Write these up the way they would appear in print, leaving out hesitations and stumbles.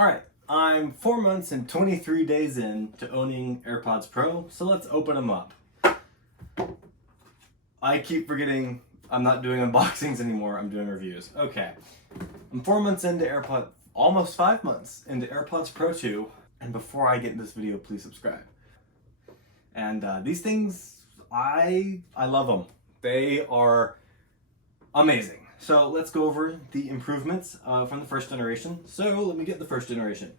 Alright, I'm 4 months and 23 days in to owning AirPods Pro, so let's open them up. I keep forgetting I'm not doing unboxings anymore, I'm doing reviews. Okay, I'm 4 months into AirPods, almost 5 months into AirPods Pro 2, and before I get in this video, please subscribe. And these things, I love them. They are amazing. So let's go over the improvements from the first generation. So let me get the first generation.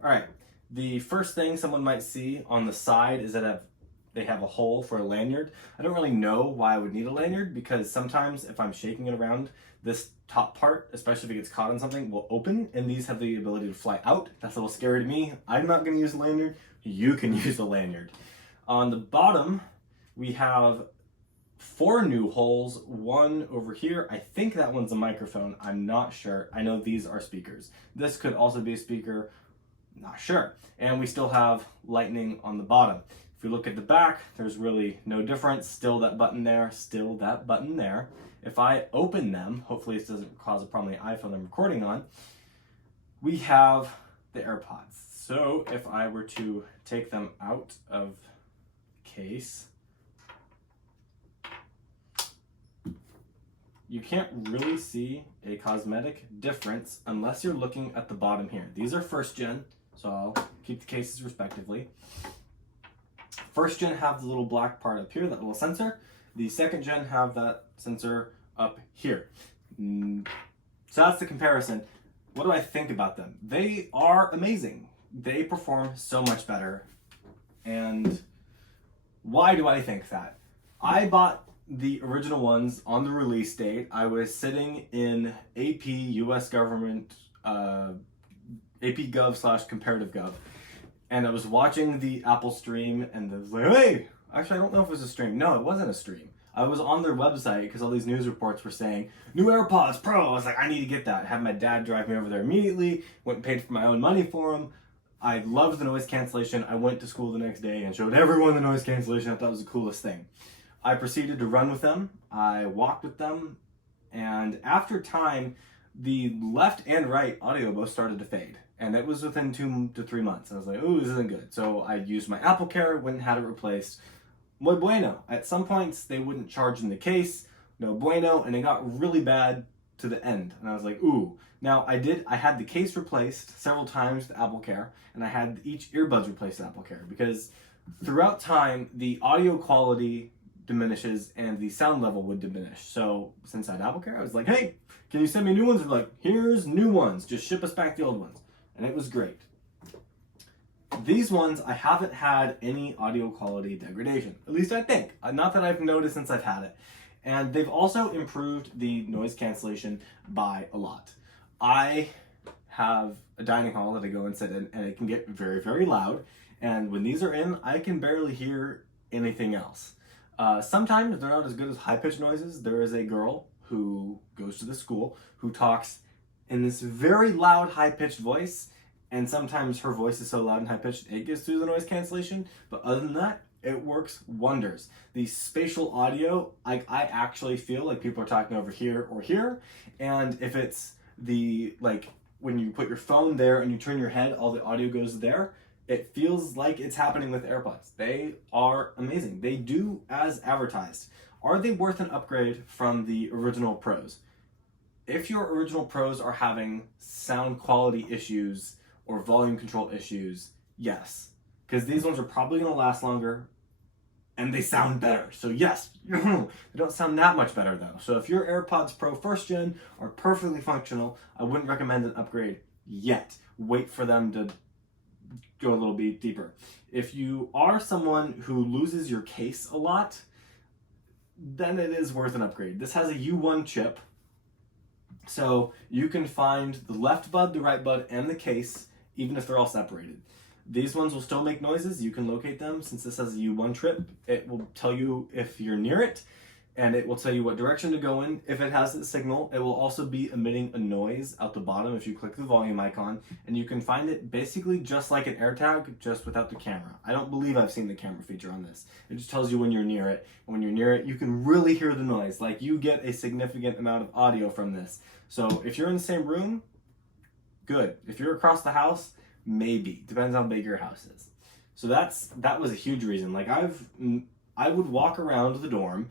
All right, the first thing someone might see on the side is that they have a hole for a lanyard. I don't really know why I would need a lanyard because sometimes if I'm shaking it around, this top part, especially if it gets caught on something, will open, and these have the ability to fly out. That's a little scary to me. I'm not gonna use a lanyard. You can use a lanyard. On the bottom, we have 4 new holes, one over here. I think that one's a microphone. I'm not sure. I know these are speakers. This could also be a speaker. Not sure. And we still have lightning on the bottom. If you look at the back, there's really no difference. Still that button there, still that button there. If I open them, hopefully this doesn't cause a problem on the iPhone I'm recording on, we have the AirPods. So if I were to take them out of case, you can't really see a cosmetic difference unless you're looking at the bottom here. These are first gen, so I'll keep the cases respectively. First gen have the little black part up here, that little sensor. The second gen have that sensor up here. So that's the comparison. What do I think about them? They are amazing. They perform so much better. And why do I think that? I bought the original ones on the release date. I was sitting in AP US government, AP Gov / comparative Gov, and I was watching the Apple stream, and I was like, hey, actually I don't know if it was a stream. No, it wasn't a stream. I was on their website because all these news reports were saying, new AirPods Pro. I was like, I need to get that. I had my dad drive me over there immediately, went and paid for my own money for them. I loved the noise cancellation. I went to school the next day and showed everyone the noise cancellation. I thought it was the coolest thing. I proceeded to run with them. I walked with them. And after time, the left and right audio both started to fade. And it was within 2 to 3 months. I was like, ooh, this isn't good. So I used my Apple Care, went and had it replaced. Muy bueno. At some points, they wouldn't charge in the case. No bueno. And it got really bad to the end. And I was like, ooh. Now, I had the case replaced several times with Apple Care, and I had each earbuds replaced with Apple Care, because throughout time, the audio quality diminishes and the sound level would diminish. So since I had Apple Care, I was like, hey, can you send me new ones? They're like, here's new ones. Just ship us back the old ones. And it was great. These ones, I haven't had any audio quality degradation. At least I think. Not that I've noticed since I've had it. And they've also improved the noise cancellation by a lot. I have a dining hall that I go and sit in, and it can get very, very loud. And when these are in, I can barely hear anything else. Sometimes they're not as good as high-pitched noises. There is a girl who goes to the school who talks in this very loud, high-pitched voice, and sometimes her voice is so loud and high-pitched it gets through the noise cancellation. But other than that, it works wonders. The spatial audio, I actually feel like people are talking over here or here, and if it's when you put your phone there and you turn your head, all the audio goes there. It feels like it's happening with AirPods. They are amazing. They do as advertised. Are they worth an upgrade from the original Pros? If your original Pros are having sound quality issues or volume control issues, yes. Because these ones are probably going to last longer and they sound better. So yes, they don't sound that much better though. So if your AirPods Pro first gen are perfectly functional, I wouldn't recommend an upgrade yet. Wait for them to go a little bit deeper. If you are someone who loses your case a lot, then it is worth an upgrade. This has a U1 chip, so you can find the left bud, the right bud, and the case, even if they're all separated. These ones will still make noises. You can locate them. Since this has a U1 chip, it will tell you if you're near it, and it will tell you what direction to go in. If it has the signal, it will also be emitting a noise out the bottom if you click the volume icon, and you can find it basically just like an AirTag, just without the camera. I don't believe I've seen the camera feature on this. It just tells you when you're near it, and when you're near it, you can really hear the noise. Like, you get a significant amount of audio from this. So if you're in the same room, good. If you're across the house, maybe. Depends how big your house is. So that was a huge reason. Like I would walk around the dorm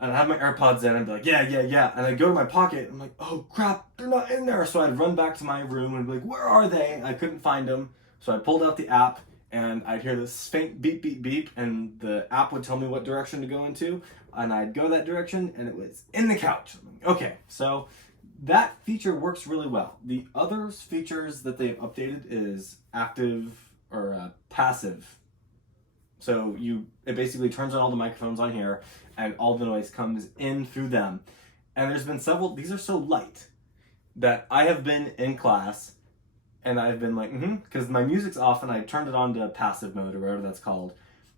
and I'd have my AirPods in and be like, yeah. And I'd go to my pocket and I'm like, oh crap, they're not in there. So I'd run back to my room and be like, where are they? And I couldn't find them. So I pulled out the app and I'd hear this faint beep, beep, beep. And the app would tell me what direction to go into. And I'd go that direction and it was in the couch. I'm like, okay, so that feature works really well. The other features that they've updated is active or passive. So it basically turns on all the microphones on here and all the noise comes in through them. And there's been several, these are so light that I have been in class and I've been like, because my music's off and I turned it on to passive mode or whatever that's called.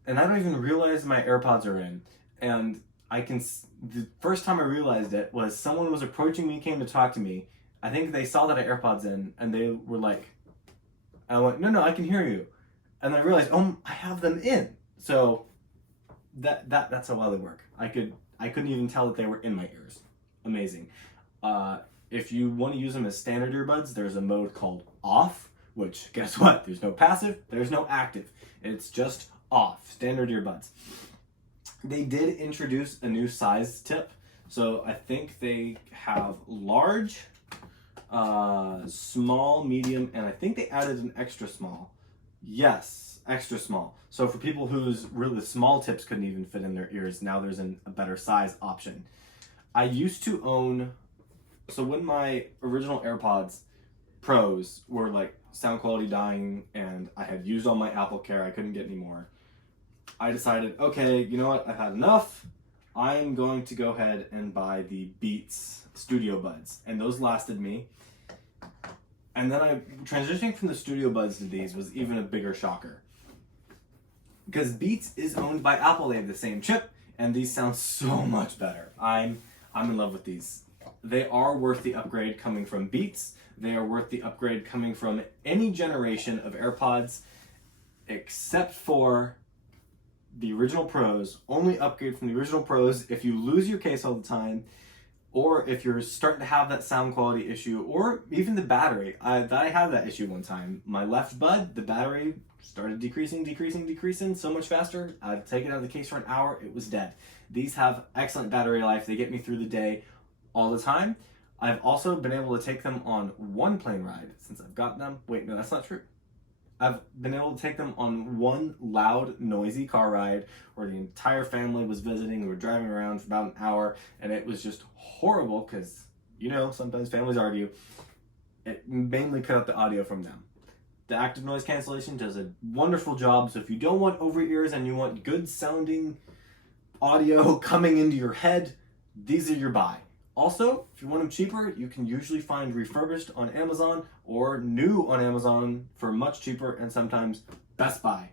And I don't even realize my AirPods are in. And the first time I realized it was someone was approaching me, came to talk to me. I think they saw that I had AirPods in and they were like, and I went, no, I can hear you. And I realized, oh, I have them in. So that's how well they work. I couldn't even tell that they were in my ears. Amazing. If you want to use them as standard earbuds, there's a mode called off, which guess what? There's no passive, there's no active. It's just off, standard earbuds. They did introduce a new size tip. So I think they have large, small, medium, and I think they added an extra small. Yes, extra small. So for people whose really small tips couldn't even fit in their ears, now there's a better size option. I used to own, so when my original AirPods Pros were like sound quality dying and I had used all my Apple Care, I couldn't get any more, I decided, okay, you know what, I've had enough. I'm going to go ahead and buy the Beats Studio Buds, and those lasted me. And then transitioning from the Studio Buds to these was even a bigger shocker. Because Beats is owned by Apple, they have the same chip, and these sound so much better. I'm in love with these. They are worth the upgrade coming from Beats. They are worth the upgrade coming from any generation of AirPods, except for the original Pros. Only upgrade from the original Pros if you lose your case all the time, or if you're starting to have that sound quality issue, or even the battery. I had that issue one time. My left bud, the battery started decreasing so much faster. I'd take it out of the case for an hour, it was dead. These have excellent battery life. They get me through the day all the time. I've also been able to take them on one plane ride since I've got them. Wait, no, that's not true. I've been able to take them on one loud, noisy car ride where the entire family was visiting. We were driving around for about an hour, and it was just horrible because, sometimes families argue. It mainly cut out the audio from them. The active noise cancellation does a wonderful job, so if you don't want over ears and you want good sounding audio coming into your head, these are your buy. Also, if you want them cheaper, you can usually find refurbished on Amazon or new on Amazon for much cheaper, and sometimes Best Buy.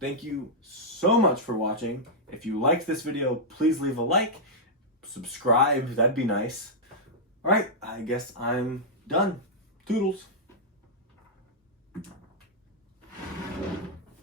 Thank you so much for watching. If you liked this video, please leave a like, subscribe, that'd be nice. All right, I guess I'm done. Toodles.